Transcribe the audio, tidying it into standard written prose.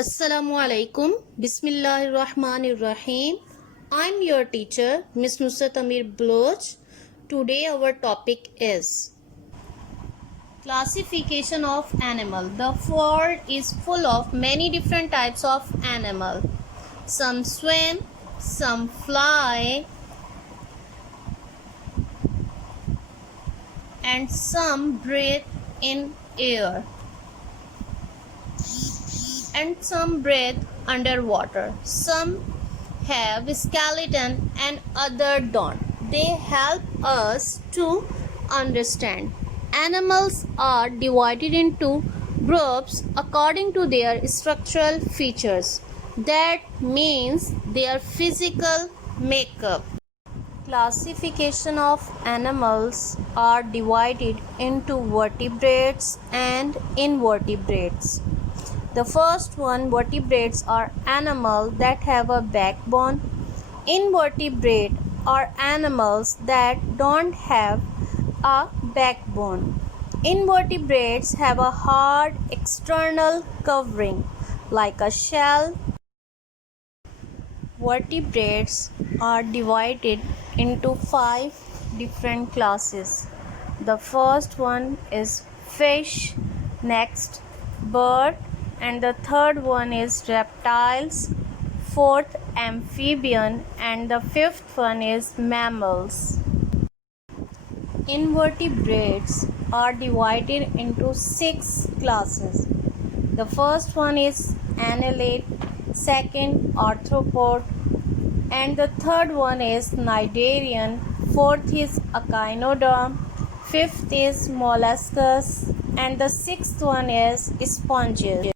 Assalamu alaikum. Bismillahirrahmanirrahim. I'm your teacher, Miss Nusrat Amir Baloch. Today our topic is classification of animal. The world is full of many different types of animal. Some swim, some fly, and some breathe in air, and some breathe underwater. Some have skeleton and other don't. They help us to understand. Animals are divided into groups according to their structural features. That means their physical makeup. Classification of animals are divided into vertebrates and invertebrates. The first one, vertebrates, are animals that have a backbone. Invertebrate are animals that don't have a backbone. Invertebrates have a hard external covering like a shell. Vertebrates are divided into 5 different classes. The first one is fish, next bird, and the third one is reptiles, fourth amphibian, and the fifth one is mammals. Invertebrates are divided into 6 classes. The first one is annelid, second arthropod, and the third one is cnidarian, fourth is echinoderm, fifth is molluscus, and the sixth one is sponges.